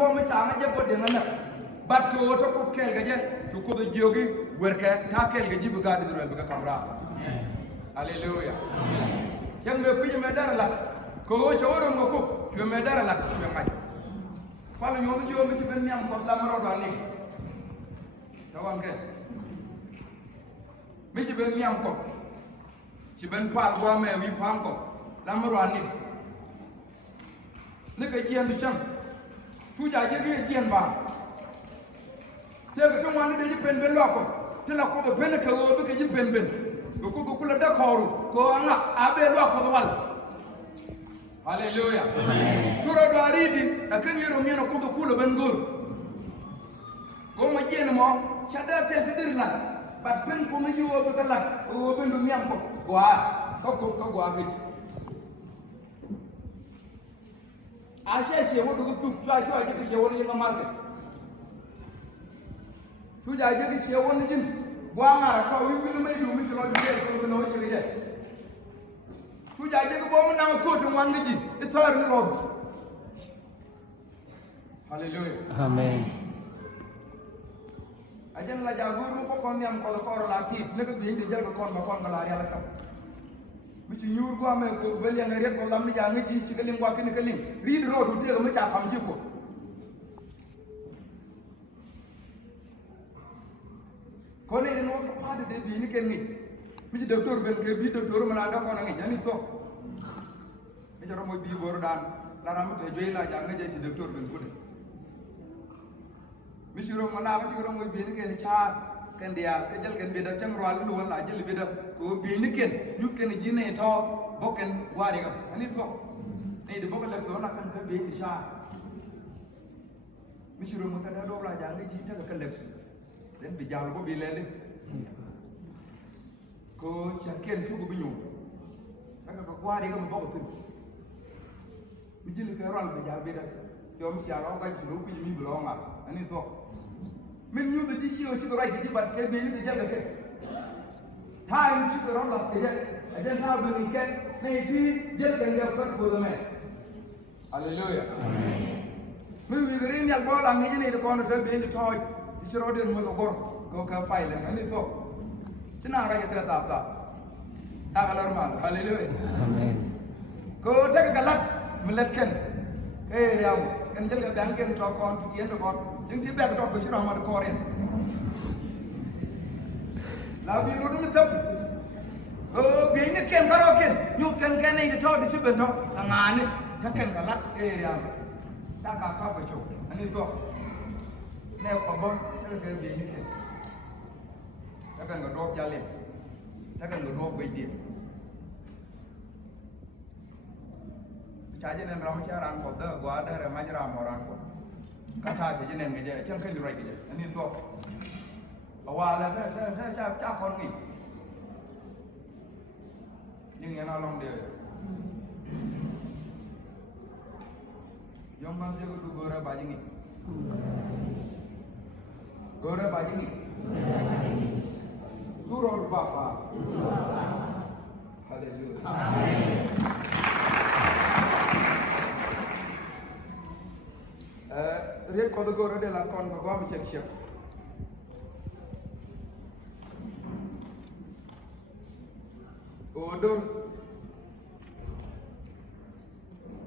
bo me cha je ko de ngana bat ko to ko kel ga je to ko do jogi werka ta kel ga jibu ga de be ka kamra hallelujah jang me pije me dara la ko cho woro ngo ko cho me dara la cho ma fa la ñoo ñu ci ben ñam ko la ma ro do ni tawam ke mi ci ben ñam ko ci ben pal bo me wi pam ko la ma ro ni ne ka jien du cham chu ja je ge jien ba te ga to man de ji pen ben lo ko te la ko do pen ka wo be ke ji pen ben ko ko la da ko ru ko nga abe lo ko do wal hallelujah amen turo do aridi akan yero mi no ko do kula ben gor go ma jien mo chada te te dir la bat pen ko mi yo be ka la o ben du mi am ko wa ko wa be ashe wo dugu tuk chwa chwa ji ke wo ni ma market tu ja ji ke wo ni jin bwa ngara ko wi wi mai du mi lo ji ko no ji je tu ja ji ko bo mu na ko tu wan ji itar ni rob hallelujah amen ajan la ja guru ko kon yam ko ko la ti ne ko bi ndi jel ko kon ba kon la yalla kam mi ci ñuur go amé ko bel ya nga rek ko lam ni ja nga ci kalim wa kin kalim riid rodu te ma ca xam ji ko ko ne no ko paade de bi ni ken ni mi ci docteur ben ke bi docteur ma na da ko na ngi jani to mi ci romo bi boru daan la ram te joy la ja nga je ci docteur ben ko de mi ci romo na ba ci romo bi ni ken ca ken dia ke jël ken bi da cang roal lu wala jël bi da ko bi ni ken ñu ken ji ne to boken wari ga ani to ne de bokal ak so na kan ka bi isha mi ci romo ka da do la ja nga ji ta ka lek su den bi jall bo bi len ko ca ken tu bu ñu ka ko wari ga mo bokku mi jël ka roal bi ja bi da yo mi ci aro ga ci lu ko mi bu lo nga ani to min ñu da ci siyo ci ko ray ci bat ke be ni de jalla ke time ci ko ron la ke ajan ta bu ni ke ne ti jël ke ngam ko ko me hallelujah amen min wi gari ñal bo la ngi ni de ko no be ni toy ci ro de mo ko gor ko ka fay la ani to ci na ra ke ta ta ta normal hallelujah amen ko ta ka lat mi let ken rew en jël ga dan ken to ko ci en ko những cái bé đọc được chữ nào mà được coi đấy, là vì nó đúng thấp, vì những kem caro kem, nhục kem này thì thôi thì chụp bên thôi, thằng ngàn ấy, chắc kem cả lát, à, ta cả cao phải chụp, anh ấy thôi, neo có bông, chắc là cái gì như thế, chắc cần có đốt gia liền, chắc cần có đốt bầy tiền, trái cho nên rong cha rang có đỡ quá đỡ rồi mai cho rang mò rang có kata je jenen ngeje chan kan durai ngeje ani to awala da cha kon ni nhưng nhà nào lòng đều yang mang je ko gora baji ni turol bapa haleluya amen riek ko go de la kon ko am cek cek o do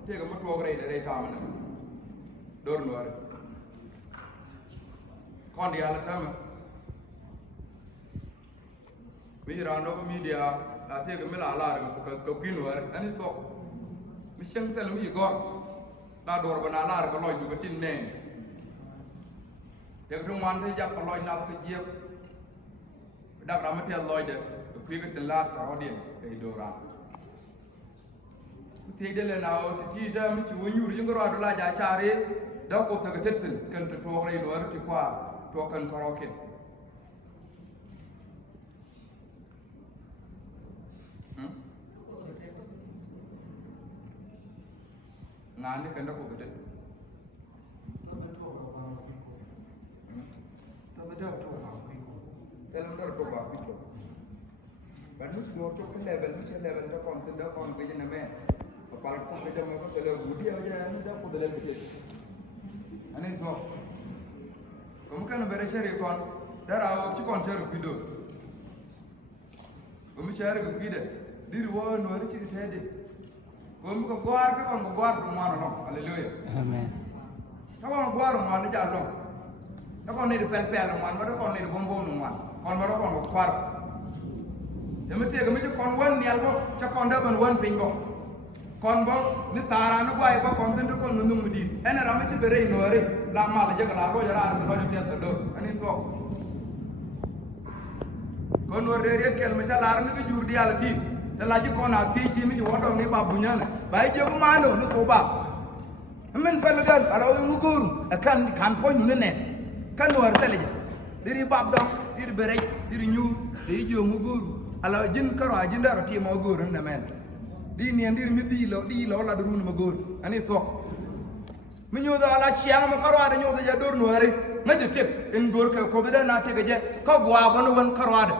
te ga mutu ogre de ta mana dor no ar kon dia la tama mi rano ko media a te ga mila la ko kinu ar ani to mi cheng tel mi go la dor bana la ko loy du ko tin ne te ko man te jak ko loy na ko jep dak ramatel loy de ko ko te la ta odien e do ra te de le na o ti da mi ci wonu ru ngoro adu la ja chare da ko ta tetel kan to re do ar ti kwa to kan ko roket ngani kan da ko gede dalam dar to ba pito ban mus no to kan level da kon da kon ke jena me pal ko ke jama ko le gudi aja ni da ko dalal ke ani Ani to. Kamu kan bere shere kon. Dara o ci kon tere pido. Kamu shere ko pide. Diri wo no ri ci tede. Kamu ko gwar ko kon gwar ko mano no. Hallelujah. Amen. Ta kon gwar mo ni ja lo. Ta kon ni de pel pel mo ba ta kon ni de bom bom no mo. Kon ba ta kon ko gwar. Demi te kamu ci kon won ni albo ca kon da ban won pin bo. Kon bo ni tara no boy ba kon tin ko no num di. Ene rama ci bere no re. La mal je la ro ya ra ko ni te do. Ani to. Kon no re re kel ma ca lar ni ko jur di yalla ti. Te la ji kon a ti ti mi ci wodo ni ba bu nyana. Bay je ko ma no to ba. Men fa le gan ala o ngu goru. Kan ko ñu ne. Kan no war tele je. Diri bab do, diri bere, diri ñu, diri jo ngu goru. Ala jin karo ajin daro ti mo goru na men. Di ni ndir mi di lo la duru ma goru. Ani to. Mi ñu do ala chiang ma karo ada ñu do ja dor no are. Na je tep en gor ko da na te je ko gwa bon won karo ada.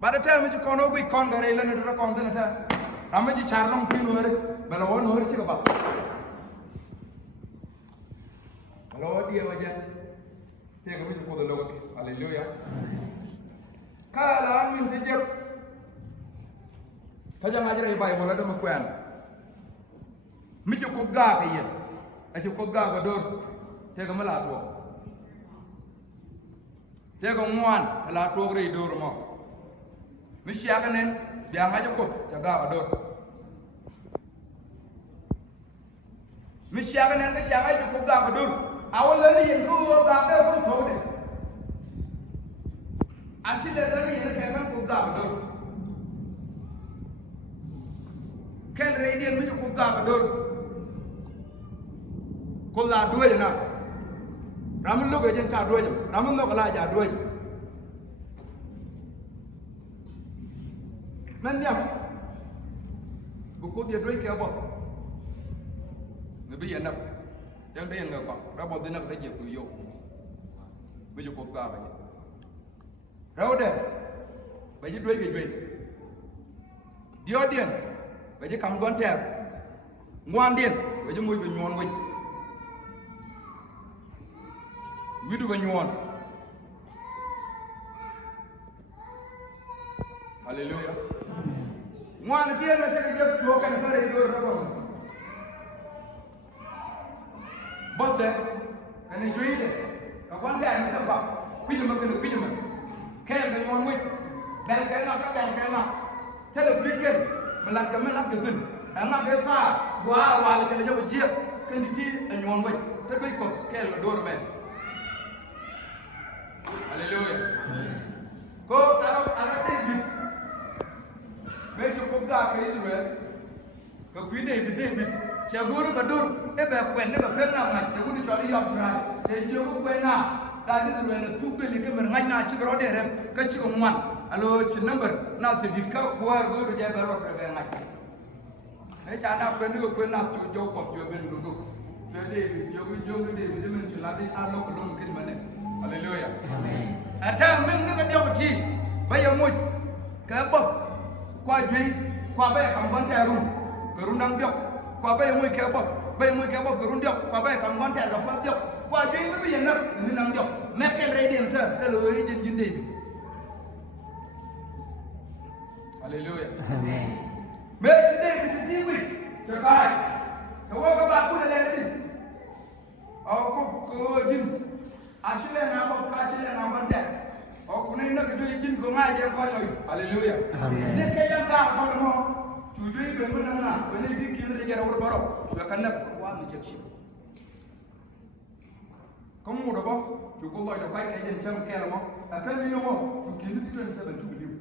Bada ta mi ci kono bi kon gare la na do kon ta. Amma ji charlong pin no are. Bala won no ci ko ba. Bala wodi waja. Te ga mi ko do lo ko. Hallelujah. Kala min te jep. Ka jang ajere bay wala dama ko yan. Mi ci ko ga ka yen. A ci ko ga do te ga mala to. Te ga ngwan la to re do mo. Mi ci aga nen biya ngaje ko ta ga do. Mi ci aga nen mi ci aga ko ga do. Awala ni yen ko ga ka ko to de. Asile dani yen ke kan ko ga do. Ken radian mi ko ga do. Ko la do na. Ram lu ga jen ta do. Ram no la ja do. Men diam. Bu ko dia do ke bo. Ne bi yen na. Yang de yen ga ko. Ra bo de na ta je ku yo. Bi ko ga ba. Rau de, baju dua baju, diodian, baju kamu gonter, nguandien, baju mui banyuan wei, widu banyuan, haleluya, nguan kian macam kerja dua kan pada dua orang, bote, kan itu je, kawan kan kita apa, kuijem. Kel ga yon wit bel ga na ka bel ga na tele bliken melat ga tin nga be fa wa la tele yo je kan ti yon wit te be ko kel ga dor men haleluya ko ara te bit be ko ga ka Israel ko bi de che guru ga dor e be kwen ne ba pen na ma te guru cho yo bra te je ko kwen na da di le tu be le ke mer ngai na chi gro de rem ka chi ko ngwan alo chi number na te dit ka ko ar go je ba ro be ngai ne cha na kwen ko kwen na tu jo ko jo ben go so de jo de men chi la de cha lo ko lo kin mane hallelujah amen ata men ne ka de ko ti ba ya mo ka bo kwa jwi kwa ba kam ban ta ru ko ru nang dok kwa ba ya mo ka bo ko ru dok kwa ba kam ban ta ro ba dok qua jeng nó bây giờ nó nang dọc mẹ cái rây điện thơ cái lối dân đi hallelujah amen mẹ chỉ đây cái gì vậy cho coi cho các bạn cũng lên đi cô jin asile na ko asile na mande cũng nên nó cái jin ko ngai je coi rồi hallelujah amen để cái yang ta ko mo chu jui be mun na ko ni di kin re jara wor baro so kan na wa mi chekshi Kamu muda ba, cukup lah dapat kajian macam kau lama. Akan minum apa? Cukup ini tu yang saya bantu beliau.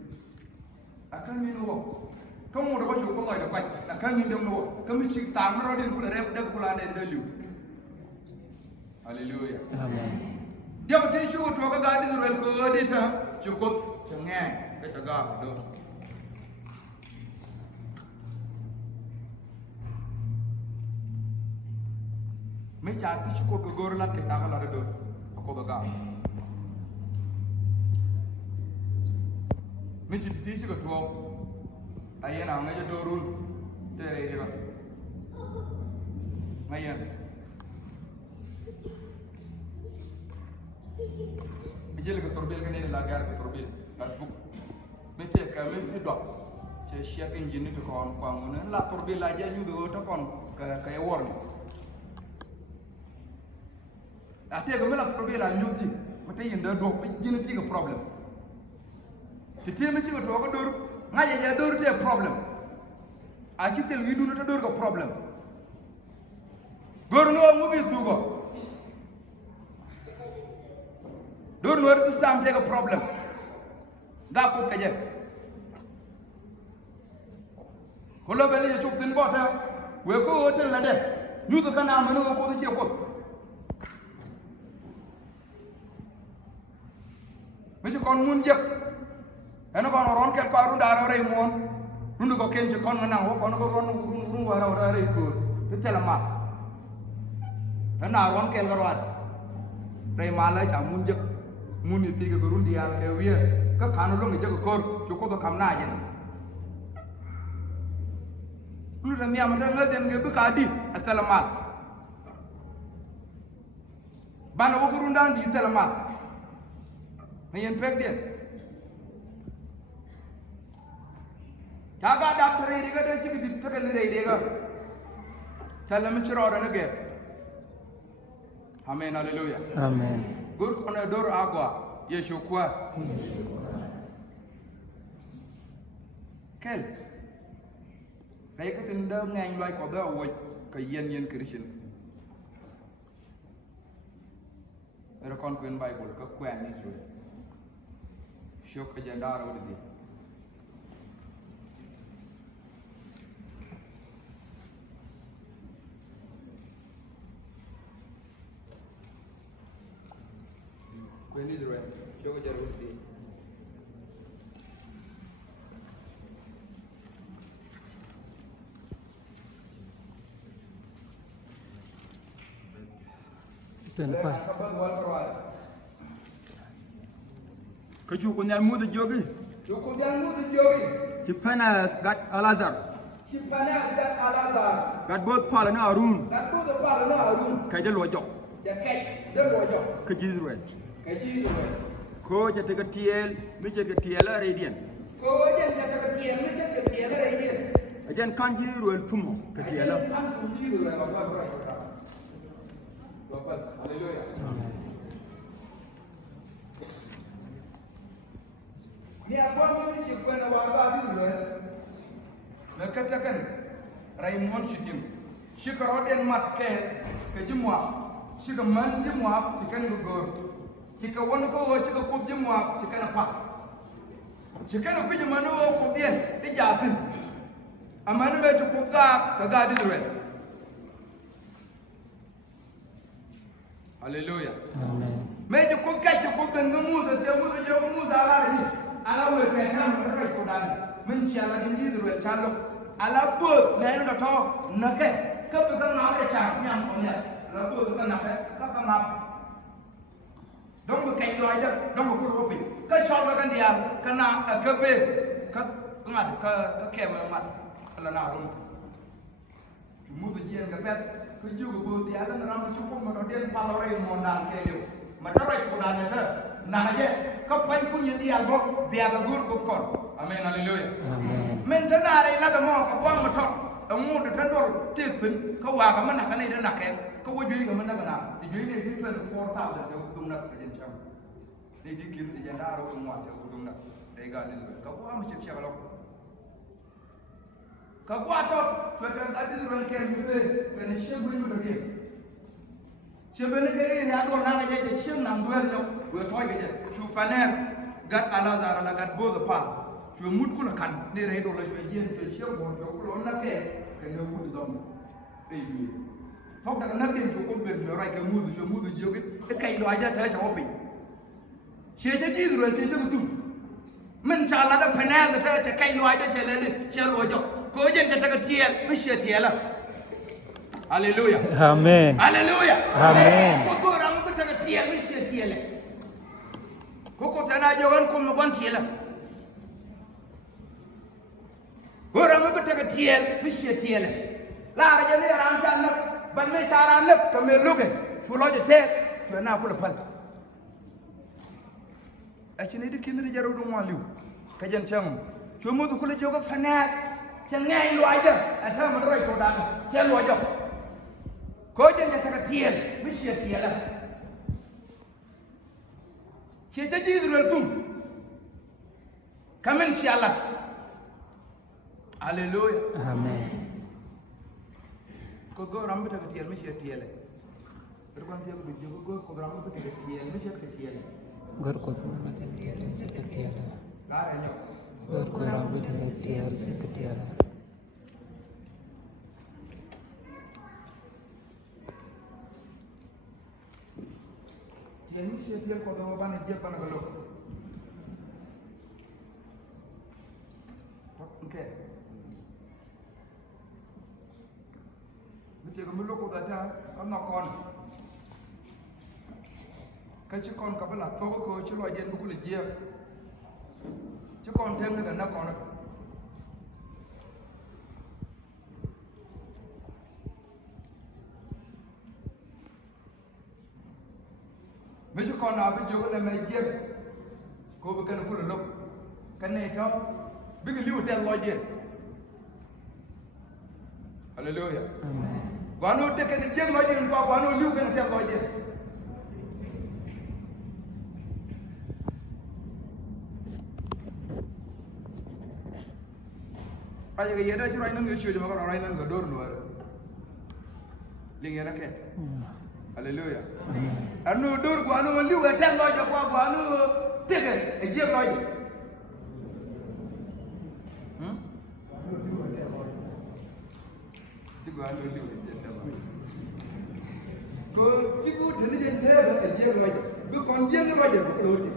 Akan minum apa? Kamu muda ba cukup lah dapat. Akan minum apa? Kami cik tamu orang ini pula rep dah pula ada dulu. Hallelujah. Amen. Dia betul cukup tu agak gadis Israel kau di tu cukup cengang kecegah tu. Mấy cha tí chú cô cơ gơ lát cái ta là được cô bà gà mấy chị tí chứ có chú ai yên nào ngay cho đồ run thế này đi rồi ngay yên bijil ga torbel ga ne la gar ga torbel la buk mete ka men fi dok che chef engine to kon kwang ne la torbel la ja nyu do to kon ka e worni ate ga mela torbel la nyu ti mate yinda do bijin ti ga problem ti teme ci ga to ga dor ngaje ja dor te problem a ci tel wi dunu ta dor ga problem gor no mu bi tugo dor no to stam te ga problem ga ko ka je ko lo bele ci tin bo ta we ko hotel la de ñu ko kana manu ko ci ko mi ci kon mun jep eno kon ron kel ko ru ndaro re mon rundu ko ken ci kon na ho kon ko ron ru wara re ko te telama na ron kel ro at dai mala cha mun jep mun ni ti ko rundi ya ke wiye ka kanu lo ngi je ko kor ci ko do kam na je lu da miyam da ngaden nge buka di telama bana wo guru ndan di telama na yen pek de kaga da tare diga da ci di to kel re diga sallam ci ro da nge amen hallelujah Amen. gur ko na dor agwa yeshu kwa kel kay ka tin da ngany loy ko da wo ka yen christian era kon ko en bible ka kwen ni so shok agenda ro di kwen ni ro shok agenda ro di Tenpa. Ka ju ko nyal mudu jogi Cukup yang mu tujuh. ci pana gat alazar Si panas dan Al-Azhar. gat bot pala na arun Dan tu depan na Harun. kay del wajok Jaket dan rojok. ka jizruel Kaji tu. ko jate ka tiel mi ce ka tiel radian Kau aja jatuh ketiak, macam ketiak lah ini. ajan kan jizruel tumo ka tiel Kan kunci tu yang apa berapa. Bapak, haleluya. Ni apa ni cikgu na warga dulu. Nakatakan Raymond Chitim. Shikaroden mat ke jumwa. Shika man jumwa tikan gugur. Shika wan ko shika kub jumwa tikan apa. Shika no kuj manu kubien ijatin. Amanu me cukup ka ga dulu. Haleluya. Amen. Meja kau kacau kau dengan musa, musa jauh musa ala ni. Ala boleh pegang mereka ikut dan mencela diri dulu calo. Ala buat, naik dah tahu nak kau bukan nak cakap yang kau ni. Ala buat bukan nak kau kan nak. Dong bukan itu aja, dong bukan kopi. Kau cakap bukan dia, kena kebe, kau ngad, kau kemer ngad. Ala nak rum. Musa jian kepet. Kuju gubu tiada orang cukup merodian palawai mondang keliu. Matarai kudan itu, nak aja. Kau punya dia gok dia gur gukor. Amin haleluya. Amen. Mentena ada nada mau kau buang metok. Engu dekandor titin. Kau waga mana kan ini nak kau wujud ke mana mana. Dijui ni di 24,000 jauh tung nak kerja macam. Ni dikir di janda arah semua jauh tung nak. Dega ni tu. Kau buang macam siapa lok. Kau atot, cuaca tadi tu orang kaya muda, kena siapa yang muda dia. Siapa ni kaya ni aku orang aja je siapa nam dua jauh, dua toy aja. Cufanes, gat Al-Azhar, gat both apart. Cuma mud kula kan, ni redo lah cuma jian, cuma siapa bon, cuma kula nak kaya, kena mud dom, redo. Tok dah nak dia cukup cuma orang kaya mud, cuma mud jauh ni, kaya lo aja dah jauh pi. Siapa je tu orang siapa tu. Mencala dah panas dah, kaya lo aja cila ni, cila lo jauh. Kau jangan kata tiel, mesti tiel lah. Haleluya. Amen. Haleluya. Amen. Kau orang itu kata tiel, mesti tiel. Kau tanah jangan kau makan tiel. Orang itu kata tiel, mesti tiel. Lara jadi orang cakap, ban me chara lep ka me luge chulo je te chuna kula pal a chini de kinri jaru du mo liu ka jen chang chumo du kula joga fana chang ngai lo aja ata ma roi ko dan chen lo jo ko jen ja ta tiel mi she tiela che ta ji du tum kamen ci Allah hallelujah Amen. ko go rambe ta tiel mi she tiela ko kan tiel bi jogo go ko rambe ta tiel mi she tiela घर को तो कटिया la ya घर को राम कटिया कटिया tiel mi she tiel ko do ban je ban ga lo okay mi ko mi lo ko da ta am na kon cái chứ con có phải là thôi cô chứ loại dân của lịch chia chứ con thêm nữa là nó còn mấy chứ con nào bây giờ cái này mày chia cô với cái nó cũng là lúc cái này cho biết cái lưu tiền loại gì hallelujah quán nó cái này chia loại gì qua quán nó lưu cái này tiền loại gì aja ke yeda chiro inan ngishu jama ko inan ga dor no lingi na ke hallelujah anu dor ko anu liu ga tan lo ja ko anu tege e je lo ji ti go anu liu je ta ba ko ti bu thani je te ga je lo ji bu kon je lo ji ko lo ji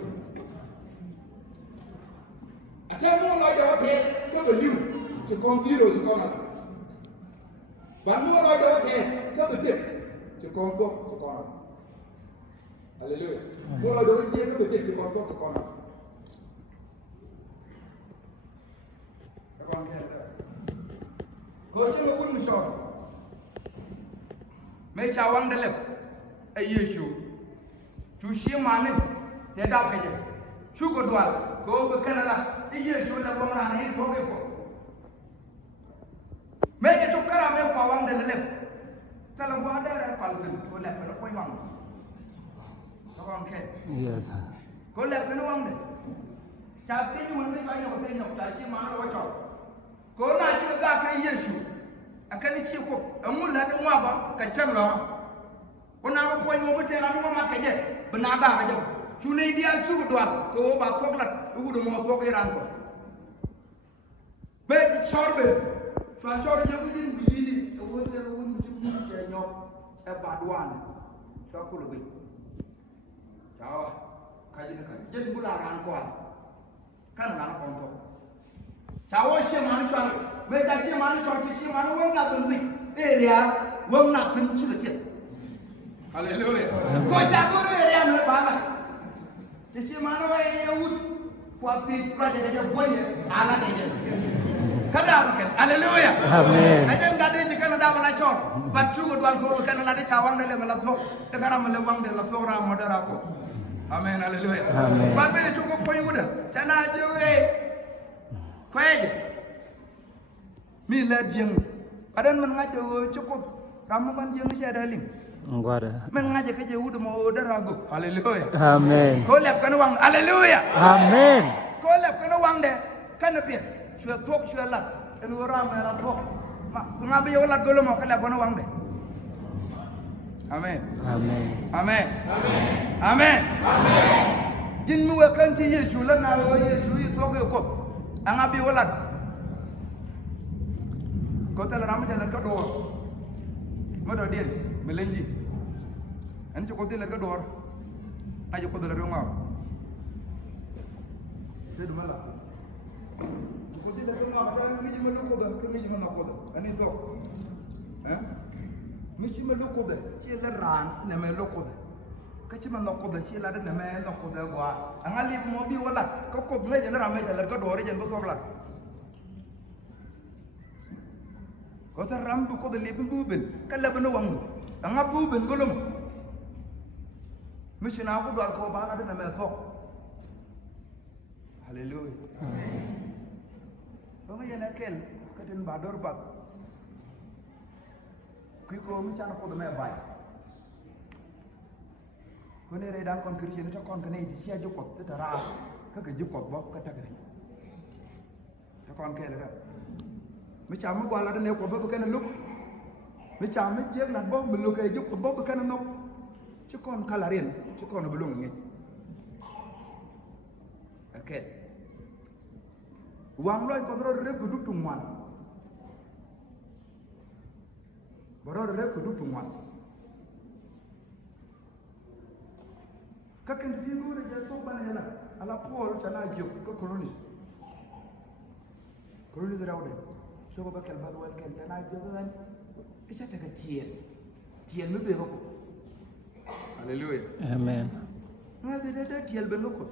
ata mo lo ja te ko do liu chỉ con zero chỉ con nào bạn mua nói cho thế các bữa tiệc chỉ con thuốc chỉ con nào hallelujah mua nói đối với các bữa tiệc chỉ con thuốc chỉ con nào các con nghe được có chứ nó cũng sòn mấy cháu ăn đấy ấy Giêsu chú xiêm mà này để đáp cái gì chú có đùa có cái này là ấy Giêsu là con nào này có cái gì meje to kara me ko wang de lelep tala go adara kalten ko le ko koy wang ko wang ke yes ko le ko wang de cha ti ni won me cha yo te nyok cha chi ma no cho ko na chi ga ka Yesu akani chi ko amul la de ngwa ba ka chem lo ko na ko poy mo te ran mo ma ke je bna ga ga je chu ne dia chu do ko ba ko la u do mo to ke ran ko be sorbe Chuan cho đi cái gì bị gì đi, tôi thấy tôi cũng chịu chơi nhau, em bà đoan, cho cô là gì, chào, cái gì này, dân bù la ran quan, cái nào làm con thôi, chào ơi xem màn cho, bây giờ xem màn cho thì xem màn vẫn là tuần bình, area vẫn là tuần chưa được chết, hallelujah, coi cha tôi area nữa bà là, thì xem màn nó hay út, qua thì qua thì cái vui này, ala này kada bukan haleluya amen ajan gade ci kana da bala chor batu go dwal ko kana la de chawang de bala thok de kana male wang de la thora modara ko amen haleluya amen ba be ci ko poy wuda tana jewe kweje mi la jeng adan man ngajo ci ko ram man jeng ci adalim ngwara man ngaje ke je wuda mo dara go haleluya amen ko lep kana wang haleluya amen ko lep kana wang de kana bi chua thuốc chua lật en ram là thuốc mà ngà bây giờ lật golo mà cái lật nó vắng đấy amen amen amen amen amen jin mu kan ci Yesu la na wo Yesu yi thuốc ko ngà bây giờ lật có thể là ramจะlật cái đồ mà đồ điên mình lên gì anh cho có thể là cái đồ ai cho có thể là đồ ngào thế đúng không ko dile ko ma ta mi jima lu ko da ko mi jima na ko da ani to mi jima lu ko da ci la ran na me lu ko da ka ci ma no ko da ci la da na me no ko da gwa anga li mo bi wala ko ko me jena ra me ta la ko do re jen bo so la ko ta ram du ko de lebin buben kala bana wangu anga buben golum mishina ko do ko ba na de me ko hallelujah ko yana ken katen ba dor ba ko mi chana ko de me bay ko ne re dan kon christian ta kon kane di sia jukot ta ra ka jukot bo ka ta gari ta kon ke la mi cha mo gwala ne ko bo ken luk mi cha mi je na bo mi luk e jukot bo ken nok ci kon kala ren ci kon bu lu ngi okay wang loy ko ro re ko du tumwan boro re ko du tumwan kakan di ngure je to bana yana ala pol tana jok ko koroni rawde so ko bakal ba wal ken tana jok lan ita daga tiel mi be ko hallelujah Amen. na de tiel be ko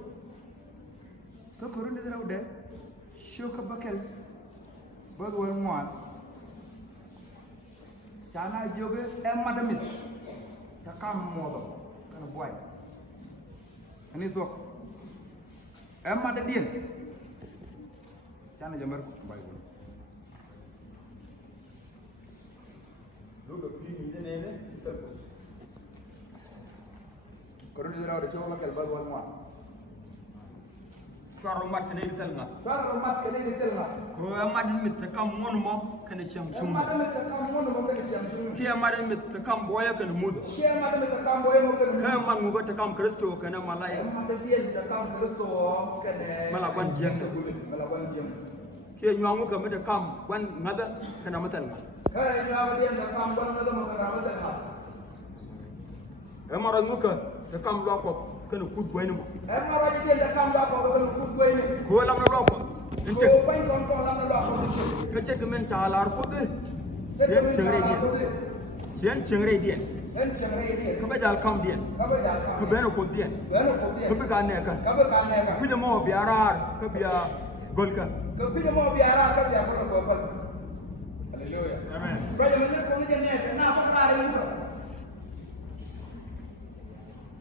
koroni rawde so ko bakal ba wal moal tana joge e madamit ta kam modo kana boy ani dok emma de dien chana jamar ko bay wol Look at me, ko ron dira de choba kal bal wal mo Charo mat ne tel nga. sara mat ke ne tel na Ko amad mit kam mon mo kan sham shum. emma de ka kam mo no ko jam sun Ki amad mit kam boya kan mudo. ke emma de ka kam boy mo ko Ka man ngo ta kam Kristo kana malaya. emma de dien de kam kristo ke ne Mala ban jeng. mala ban jeng Ki nyangu ka mit kam wan ngada kana matal nga. hey nyawa dien de kam ban na mo ka ramata na Amara nguka ta kam lo ko kana kud boy mo. emma wa dien de kam ba ko ko ku boy ni Ko lam lo ko. Inte ko pan kon ko lam lo ko ka che men chalar ko de. Sen chengre dia. Sen chengre dia. en chengre dien Ka ba dal kam dia. ka ba ja Ka kam beno ko dia. beno ko dien Ka ba ka ne ka. ka ba ka ne ka Ku mo biarar ka biya golka. ko kuja mo biara ka biya ko ko ko hallelujah Amen. bayo men ko ni ne na ba ka ri ko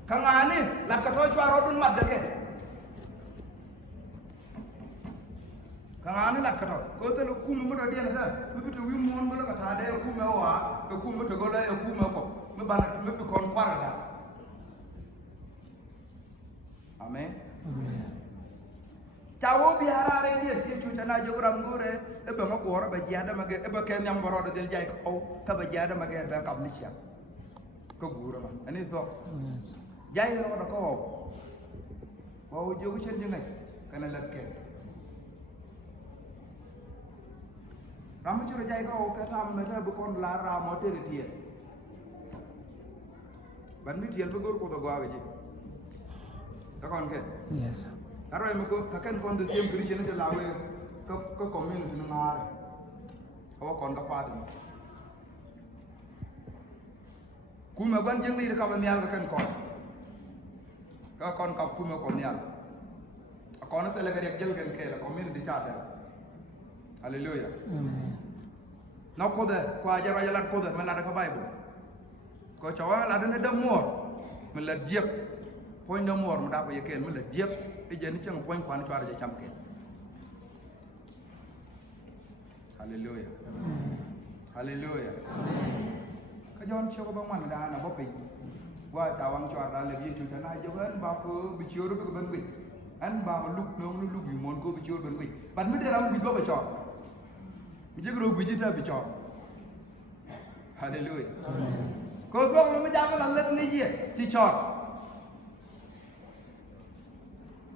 kangani la ka to chwaro dun mad de kangani la ka to ko te lu kum mo do den da bi to wi mon mo la ka ta de ku me wa ko kum mo to go la e ku me ko me bana me bi kon kwara da amen Amen. tawo biara re ni ke tu tana jogram gore e be ma gora ba jiada mage e ba ke nyam boro del jay ko ka ba jiada mage ba kam ni sia ko gura ma ani to Yes. jay ro do ko wo jogu chen jengay kana lat ke ramu juro jay ko ka tam me ta bu kon la ra mo te tie ban mi tiel be gor ko do gwa ji ta kon ke Yes. Aro em ko kakan kon de siem christian de lawe ko community no mare o kon ka pat kuma ban jeng ni ka ban yal kan kon ka kon ka kuma kon yal kon te le ga jel gen ke la community cha ta hallelujah Amen. no ko de ko ajara yalat ko de man la ka bible ko chawa la de mor man la jep point de mor mu da ko yeken man la jep e jeni chang point kwan chwara je chamke hallelujah hallelujah ka jon choko ba man da na bo pe wa ta wang chwara le yi chu ta na jo ban ba ko bi chioro bi ban bi an ba ma luk no no luk yu mon ko bi chioro ban bi ban mi de ram bi go ba chor mi je gro bi ji ta bi chor hallelujah ko ko mi ja ba la ni ye ti chor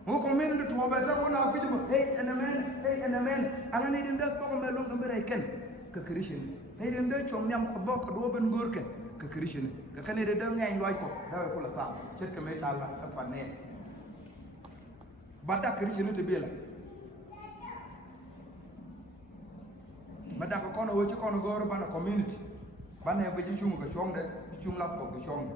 Who come in to better one of them? Hey, and a man, and I need in that form alone number I can. Christian. Hey, in the chomyam book, open gurke, Christian. The Canada don't hang like that. Pull a top. Check a metal of a name. But that Christian to be like. But that corner what you can go about a community. Banner with you, a chong that you lap of the chong.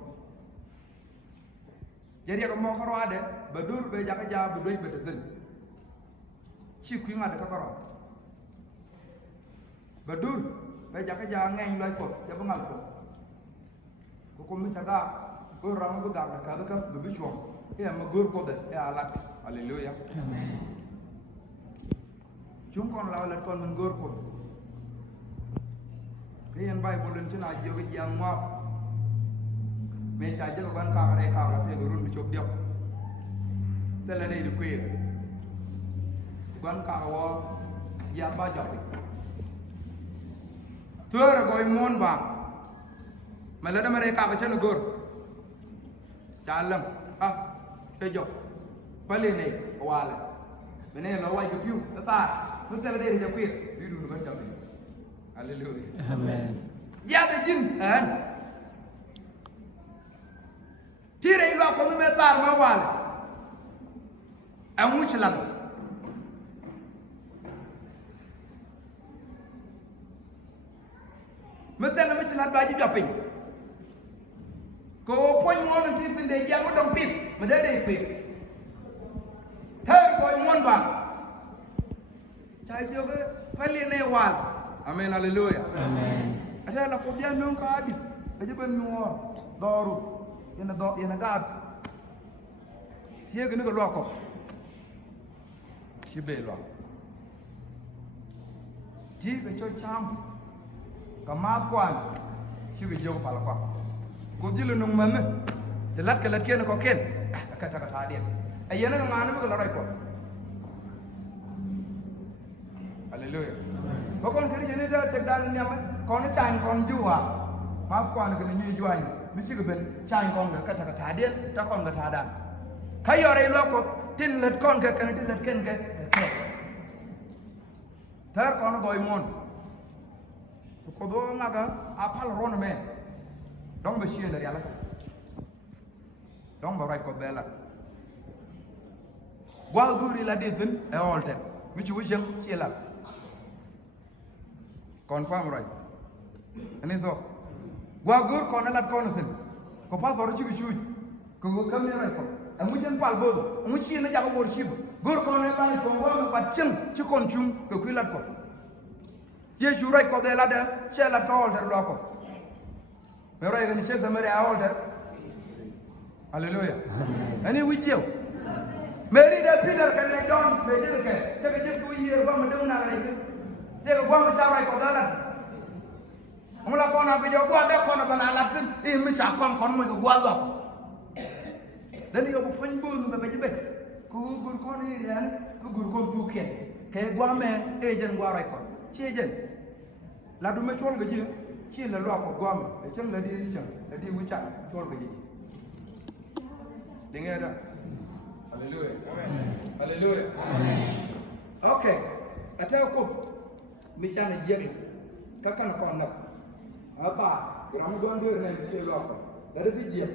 Jadi ko mo ko wade ba dur be jaka ja bu doy be den ci ku ngade ko ko ba dur bây giờ cái giờ nghe loài cột giờ có ngàn cột cô cũng biết chắc cô răng cô gặp là cái đó cái bị chuông cái mà gỡ cột đấy cái alat hallelujah Amen. chúng con là con mình gỡ cột cái hiện Bible lên trên này nhiều cái giang ngoa mấy trái cho con cả đây cả là cái run bị chụp điệu thế là đây được quyền con cả wa ya ba chọc thưa là gọi môn bảng mà lấy đâm ra cả cái chân gỡ trả lầm cái chụp phải lên này qua lại bên này là quay cái phiêu ta nó thế là đây được quyền đi đủ nó chậm hallelujah Amen. ya da jin tire lo ko me tar ma wala amu ci lan me tan ma ci lan ba ji jopin ko poñ mo non ti finde jang dong pip me de de pip tay ko mon ba tay joge pali ne wal amen hallelujah Amen. ada la ko bian non ka adi aje ben nuor doru yana gad yega ne ko loko shibe lo ji be cho cham ka ma kwan shibe jogo pala kwa ko dilu nung man de lat ka lat ken ko ken ka ta ta dia ayena ngana ko la ko hallelujah có con thấy như thế chắc đang nhầm con nó chàng con du à mà con cái như du anh mới chỉ cái bên chàng con cái thằng thả điên cho con cái thả đàn thấy ở đây lo có tin lật con cái tin lật cái thế con nó bồi môn có đó ngã cái apal ron mẹ đóng bê xuyên đấy là đóng bảo rai có bé là qua guri là đi tin ở alter mới chú ý chia là confirm right ani so gua gur ko na lat ko no sen ko pa so ci bi ci ko go kam ne right ko amu jen pal bo amu ci na jago bor ci gur ko na ba so ngo ba cem ci kon cum ko ku lat ko ye ju right ko de la de che la ko de lo ko me right ga ni che samare a order hallelujah ani wi jew meri de peter kan ne don me je ke te ke je tu yi ba ma de na la thế cái quan cha này có đó là ông là con nào bây giờ quan đó con là con nào làm tin mới trả con mình có quan rồi đến giờ cũng phanh bùn mà bây giờ cứ con đi đến cứ con tu kiện cái quan mẹ agent quan này con chi agent là đúng mấy chôn cái gì chi là lo của quan để chân là đi chẳng là đi với chạm chôn cái gì để nghe đó hallelujah hallelujah ok ở theo cô mi chana jeri kakana ko nak apa ram don der ne ti lo ko da ti je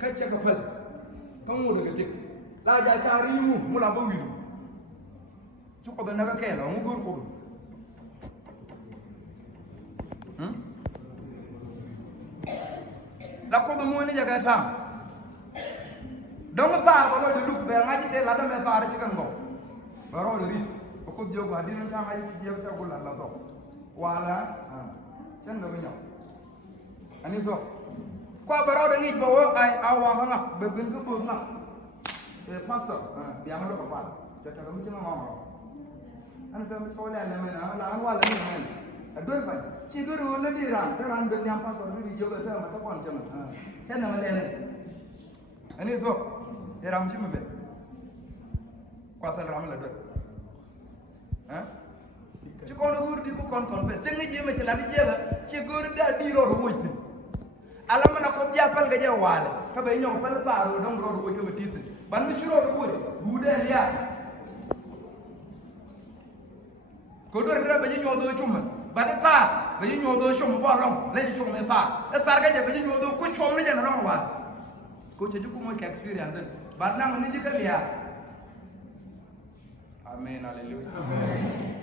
ka cha ka fal ka mu daga tik la ja ta rimu mu la ba widu ci ko da naga ke la mu gor ko la ko mo ni jaga ta dong ta ko lo du be ngaji te la da me ta ci kan go baro ri ko jogo adina ta ay ci jew ta ko la do wala sen do ñaw ani do ko baro da ngi bo ay awa hanga be ben ko bo na e pastor ya ma do ko fa ta ta mu ci ma ma ana ta mi ko la la me na la wala ni men ador fa ci do ro la di ran be ñam pastor ni jogo ta ma ta ko an ci ma sen na ma le ani do e ram ci ma be ko ta ram la do ci kono wurdi ko kon fe sen ngi jema ci la di jeba ci goor da di ro do woyti ala mana ko jappal ga je wala to be ñoo pal paaro don ro do woyti ma titre ban mi ci ro do woyti bu de ya ko do ra be ñoo do chuma ba de ta be ñoo do chuma bo long le ci chuma ta e tar ga je be ñoo do ko chuma je na long wa ko ci ko mo ka experience ban na ni jikal ya amen hallelujah amen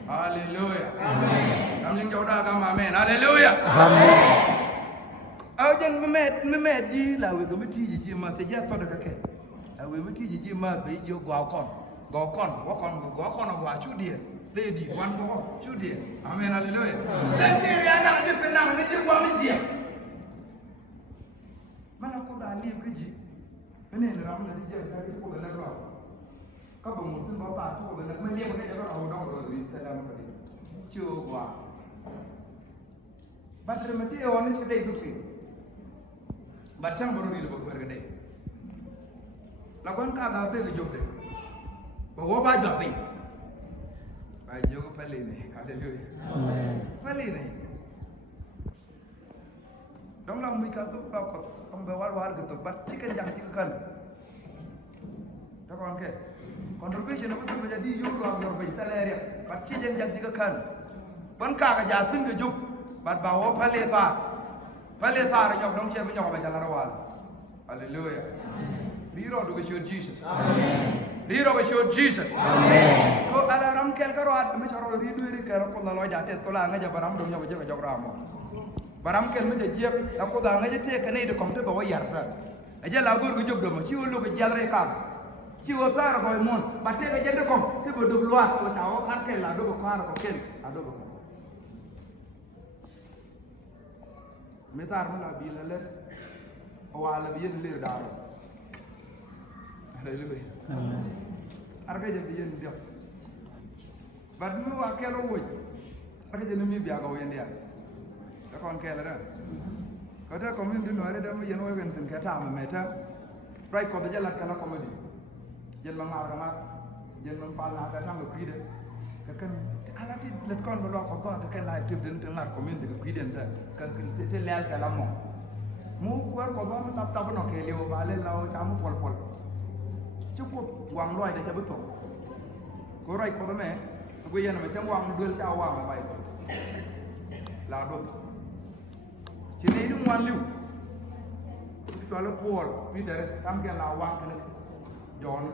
hallelujah amen nam ling jawda ga amen hallelujah amen aw jen me di la we go meti ji ma te ja to daga ke awe meti ji ma be jo go kon go kon go kon go a chu die Lady, one more, 2 dear. Amen, hallelujah. Then there are not just now, it's just 1 dear. Manakoda leave Gigi. And then around the dear, I put the letter out. Couple of months about that, told them, when they were out of the Salamati. Chua. But the material on this day took it. But some will read about every day. Like one car, I'll beg a job there. But what about dropping? By Joe Palini, hallelujah. Palini. Don't let me cut on the wall, but chicken jam chicken. Don't forget. Contribution of the Majadi, you are your vital area, but chicken jam chicken. One car, I think the joke, but by what Paleta. Paleta, you don't have any wall. Hallelujah. Leader to show Jesus. Leader to show Jesus. Amen. Ko alarm kel karo at me charo ridu ri karo ko la loja tet ko la nga baram do nyago jega jogramo. Baram kel me jep ko da nga te kane de komte ba yarda. Aja la gor go job do ma ci wolo ko jalre ka. Ci wo tar ko mon ba te ga jende kom te bo do loi ko tawo kan kel la do ko kar ko kel ado ko. Me tar ma la bi la le o wala bi yel le daro. Hallelujah. Arga jadi yen dia. Bad mu wa kelo woy. Arga jadi mi biya ko yen dia. Da kon kela da. Ko da ko min dino re da mu yen woy wen tin ka ta ma meta. Right ko da jala kala comedy. Yen ma ngar ma yen ma pal na da tam ko ide. Ka kan ala ti let kon lo ko ba ka la tib den ngar ko min de ko ide da. Ka te lel kala mo. Mu ko ko ba ma tap tap no ke lewo ba le lawo ta mu pol pol. Cukup wang loy dah cabut tu. Korai kau me, aku yang macam wang dua cah wang apa itu. Lalu, cini itu wan liu. Kalau Paul, Peter, tamkian lawang kena John,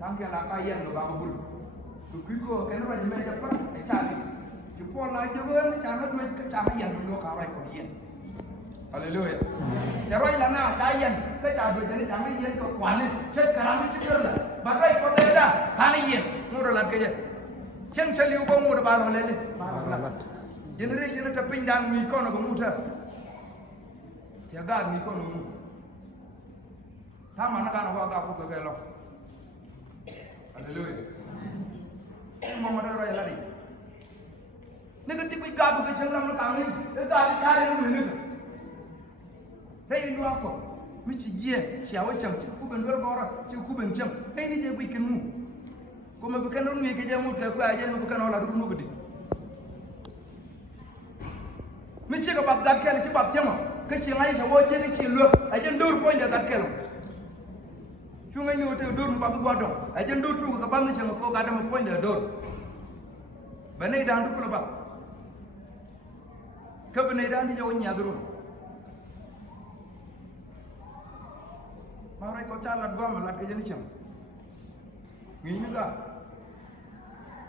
tamkian lakayan lo bang bulu. Tu kiko kena raja macam apa? Cari. Paul lagi juga cakap duit kecahian dulu karai kau dia. Hallelujah. Jaroi lana cahian, kecahian jadi cahian kau kuanin. Cek kerana cekar lah. Bagai kau dah, kani yen, murah lagi je. Ceng celiu kau murah baru lele. Generasi itu terpindang mikon aku muda. Tiada mikon aku. Taman nak aku aku kegelok. Hallelujah. Mama dah raya lari. Negatif kau gabu ke cenglam nak kami. Gabu cari lu ni. Hei lu aku. Michi ye, siapa cang? Ku bengal orang, ku bencang. Hei ni je ku ikanmu. Ku mabukan orang ni kerja mu, ku aja mabukan orang lalu gedi. Michi ke bab gatkel, bab cang. Kecil aja sawo je kecil lu. Aja dur poin dia gatkel. Cuma ini hotel dur bab gua dong. Aja dur tu ke bab ni cang ko gada mu poin dia dur. Benai dah dur pula bab. Ke benai dah ni jauh nyadru. Marai kau calat gua malat ke jenis macam. Ngini tak?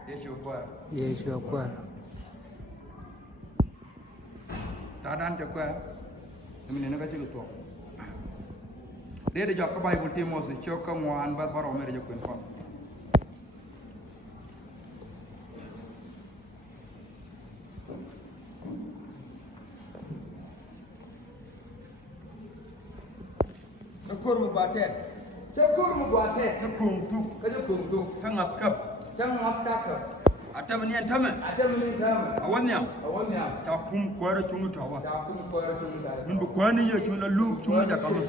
Yesus kuat. Yesus kuat. Tadan cakap. Ini nak kasih lupa. Dia ada jawab Bible Timos. Cakap muan bat baru mereka jawab info. Cakur mubatet. Cakur mubatet. Cekung tu, Kerja kuntu. tengap kap. Jangan cakap. Ada menian taman. Ada minta. Awalnya, Awalnya. cakum kuara cungu tawa. Aku kuat cuma. Min bukwani ya cungu lu cungu dah kamu.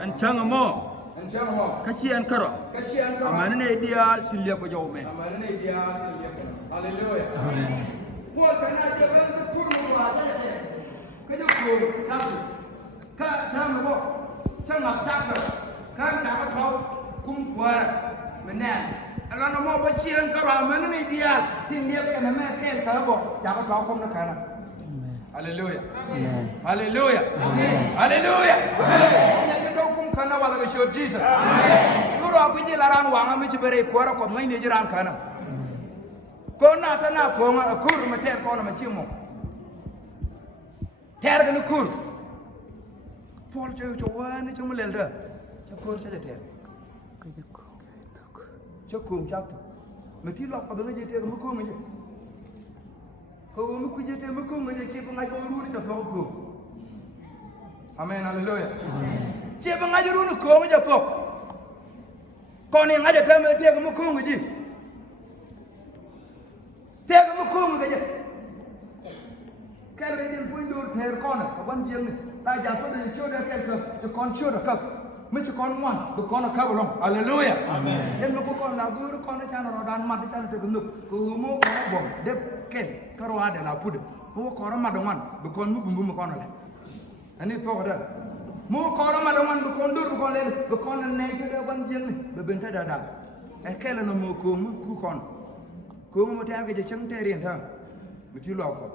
Encang mo, Encang mo. kasihan karo. Kasihan kau. Aman ni ideal tilia ko jauh me. Aman ni dia lihat. Haleluya. Buat tanah dia kan cakur mubatet. Kerja kuntu. Kau jangan mo. Jangan cakap. Kan cakap kau kum kuat. Benar. Kalau nama bacaan kau mana ni dia tinggal ke nama kel kau cakap kau kum nak kana. Haleluya. Haleluya. Haleluya. Yang kita kum kana wala ke show Jesus. Turu aku je larang wang ami cibere kuara kau ngai ni jiran kana. Kau nak tanah kau kur meter kau nama cium. Ter kan kur. Paul jauh jauhan ni cuma lelda. Cakur saja ter. Cakur jatuh. mà thi lọc vào cái gì thì mới công gì không có gì thì mới công gì chỉ có ngay tôi luôn cho tôi công amen hallelujah chỉ có ngay tôi luôn công cho tôi còn này ngay để thêm thì cái mới công gì thì cái mới công cái gì cái này thì vui đôi thề con này có vấn đề này ta giả tôi để chưa được cái cho con chưa được cấp mấy chú con ngoan tụi con là khắp rồi hallelujah amen em nó có con nào cứ con nó cha nó đàn mặt nó cha nó được nực cứ mua con nó bỏng đẹp kén cái roa để nào put mua con nó mặt đồng ăn tụi con mua một con này anh ấy thôi rồi mua con nó mặt đồng ăn tụi con đưa tụi con lên tụi con này cái đó vấn đề này bên thế đàn cái là nó mua con mà theo cái chân tê riêng thôi mình chỉ lo con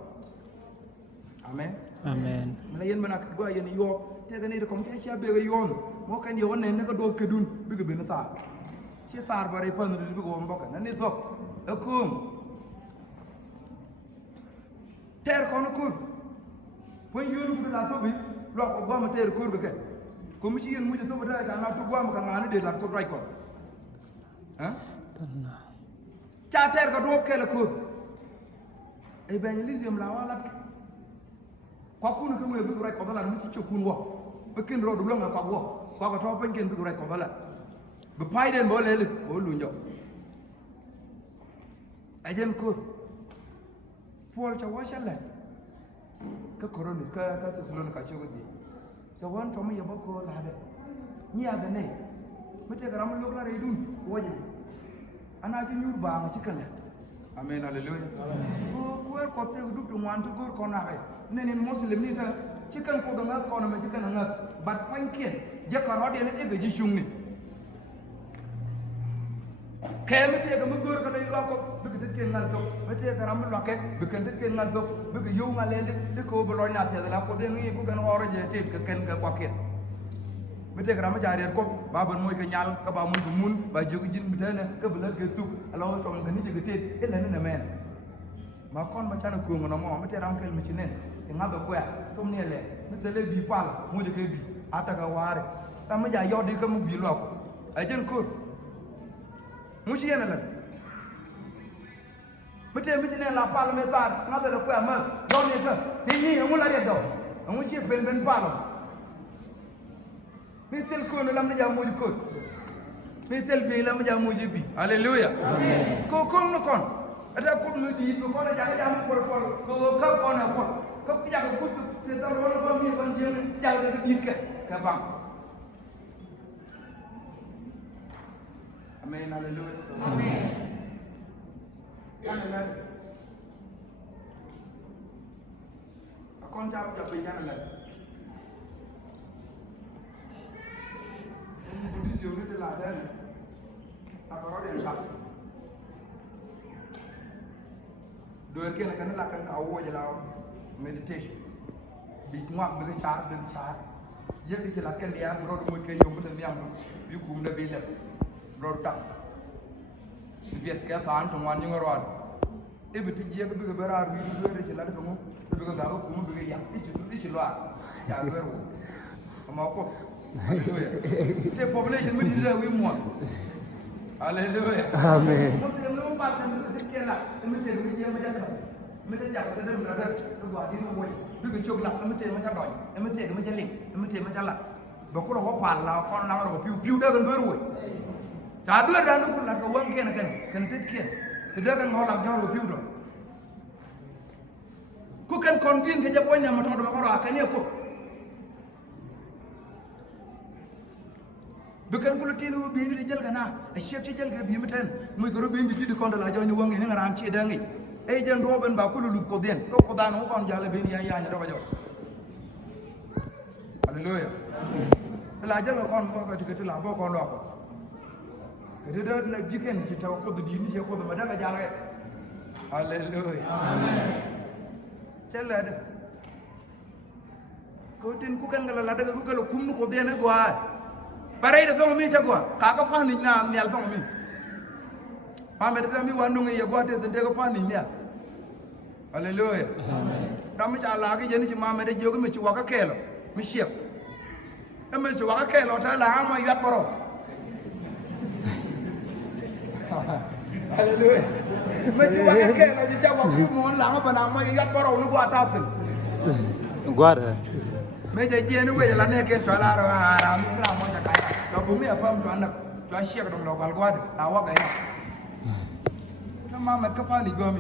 amen Amen. mà yên bên nào cứ yên vô thế cái này nó không thể chia bê cái yon mỗi cái yon này nó có đôi cái đun bây giờ bên nó ta chia tar vào đây phân rồi bây giờ ông bóc cái này thôi ở cung ter con nó cung when yon cũng là thôi bị lọc ở qua mà ter cung cái cũng chỉ yên mua cho tôi vào đây cả nào tôi qua mà cả ngàn để làm tôi rai con hả cha ter cái đôi cái là cung evangelism là wala kwa kuna kama bigu rai ko bala mu ci kun wo be kin ro du longa kwa wo kwa ko to pen ken bigu rai ko bala be paiden bo lele bo lu njo ajen ko pol cha wa shala ka koroni ka seslon ka chogo di to wan to mu yabo ko la de ni ya de ne mete garam lu la re dun woje ana ci nyur ba ma ci kala amen hallelujah ko ko te du du wan to gor ko na be nenen muslim ni ta cikan ko ga ko na ma cikan nga bat fankien je ko rodi ne e be ji jungni keme te ga mu gor ko lay ko be ke te ngal to be te ga ram lo ke be ke te ngal to be ke yow nga lele de ko be lo na te la ko de ni ko gan woro je te ke ken ga ko ke be te ga ram jaare ko baban moy ke nyaal ka ba mun ba jogi jin bi tane ke be la ke tuk ala to ga ni je ke te e la ne men ma kon ma chana ko ngono mo me te ram kel mi chinen ngabe ko ya tum ne le me te le bi pal mo je ke bi ata ga ware ta ma ja yodi ka mu bi lo ko ajen ko mu ci yena la me te mi chinen la pal me ta ngabe le ko ya ma do ne ta ti ni mu la de do mu ci ben pal me tel ko no lam ja mo ji ko me tel bi lam ja mo ji bi hallelujah amen ko no kon ada ko no di ko na ja mo ko ka ko na ko ko ja ko te da ro ko mi ban je ja ga di ka bang amen hallelujah amen amen akon ja be yana la condition de la donne a parole del fatto dove che la canella kan ka wo jela meditation bi ngwa bi char je ki la kan ya ro do mo ke yo mutan yam bi ku na bi le ro ta bi ka ta an to wan ni ngoro e bi ti je ko bi ga ra bi do re la ko mo bi ga ko mo bi ya ci lo ya ro ma ko hallelujah the population mi di da wi mo hallelujah Amen. mo te no pa ta mi ke la mi te mi je ma ja ta mi te ja ko da mi da ko wa di no mo bi ko chok la mi te ma ja doy mi te ma ja ling mi te ma ja la ba ko ro pa la kon la ro piu da kan do ro ta do da no ko la ko wan ken kan te ken te da kan mo la ja ro piu do ku kan kon bin ke ja bo nya ma to do ma ko ra kan ne ko bukan kulo tinu bi ni jël gana a chef ci jël ga bi meten muy goro bi ndi di konda la joni wongi ni ngaran ci dangi e jen roben ba kulo lut ko den ko dan mo kon jalla be ni ya nya do ba jo hallelujah la jël kon mo ko tikati la bo kon lo ko de de na jiken ci taw ko di ni ci ko ma daga jalla hallelujah amen tella de ko tin ku kan ngala la daga ku galo kum ko den go bare da zama mi chagwa kaga fani na mi al zama mi ma me da mi wanu ngi ya gwate da ga fani ni hallelujah amen da mi cha la ga jeni ci ma me da jogo mi ci waka kelo mi shep e mi ci waka kelo ta la ma ya boro Hallelujah. Mà chú cái kệ là chú bảo cứ muốn làm mà nào mà gắt bắt đầu nó qua tao từng. Guarda. Mấy cái gì nó bây giờ là này cái chuyện là rồi làm mà cái cái. Cho bố mẹ phong cho anh cho anh share đồng đầu vào qua tao qua cái. Nó mà mày cái pha lì gom.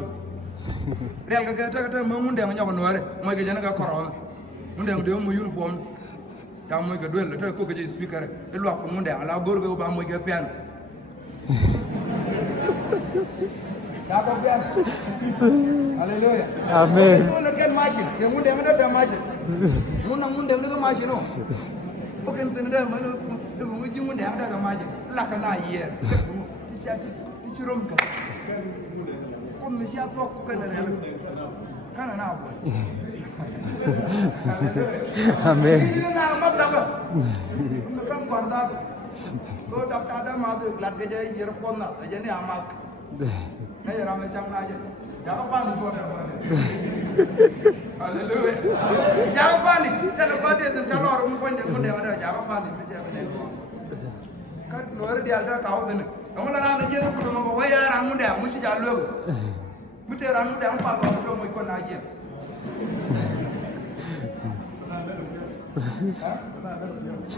Real cái mà muốn đem nhau vào nữa đấy. Mấy cái gì nó cái corona. Muốn đem điều mua uniform. Chào mấy cái đuôi là thôi cô cái gì speaker đấy. Cái loạt của muốn đem là gor cái ba mấy cái piano. Đã có piano. Hallelujah. Amen. Itu lekan machine. Yang mun dem ada machine. Mun dem ada machine no. Bukan tenda mana tu mun jung dem ada machine. Lakana ye. Dicurum ka. Kom mesti apa aku kena rela. Kana na apa. Amen. Ini na mata ba. Kam korda. Ko dak ada madu lat ke jai yerpon na. Ajani amak. Này là mình chẳng ai chứ, chả có fan thì có đâu. Hallelujah. Chả có fan thì, chắc là fan thì từng chả lo đúng quanh được vấn đề mà đâu chả có fan thì mới chơi vấn đề. Các nỗi đi ăn ra cáo thế này, ông là làm cái gì nó cũng mà gọi ra làm vấn đề muốn chỉ trả lương, muốn chơi làm vấn đề ông phạt vào cho mấy con này gì.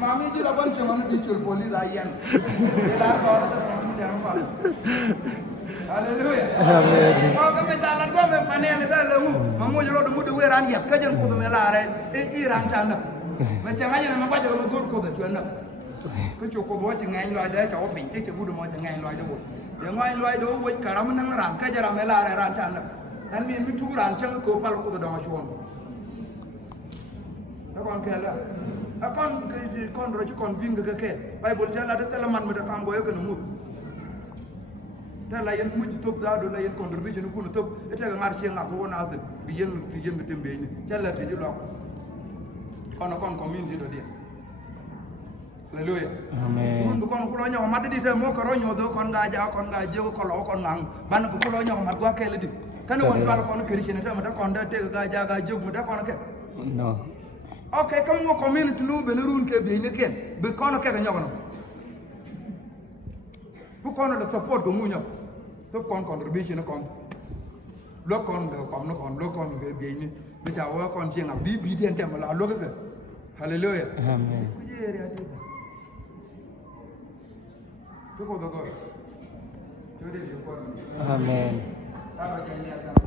Mà mình chỉ là con chồng nó đi chửi police lại yên, để làm đó là làm vấn đề ông phạt. Hallelujah. Amen. Kau kami jalan kau memfanen itu lemu. Mamu jelo demu dua ran yat kajian kudu melare. Iran canda. Macam aja nama baca kamu tur kudu tuan nak. Kau cukup buat cengai loy dah cakap pin. Cukup dulu mau cengai loy dah. Cengai loy dah buat karam nang ran kajian melare ran canda. Dan mi tu ran cang kau pal kudu dah macam. Akon kela. Akon roju kon bin ke. Bible jala ada telaman muda kamboy ke nemu. Da la yen mujj top da do la yen contribution ku no top eta ga marché nga ko wona de bi yen tembe ni cella te julo kon community do dia. Hallelujah. Amen. Mun kon ko lo nyaw mat di te mo ko ro nyaw do kon ga ja kon ga jego ko lo kon ngang ban ko lo nyaw mat go kele di kan won fal kon christian ta mata kon da te ga ja ga jog mu da kon ke No. okay kam mo community no be run ke be ni ken be kon ke ga nyaw no bu kon le support do mu nyaw to kon contribution kon lo kon lo kon be be ni be ta wa kon chenga bi den tem la lo ke hallelujah. Amen. Amen. Amen.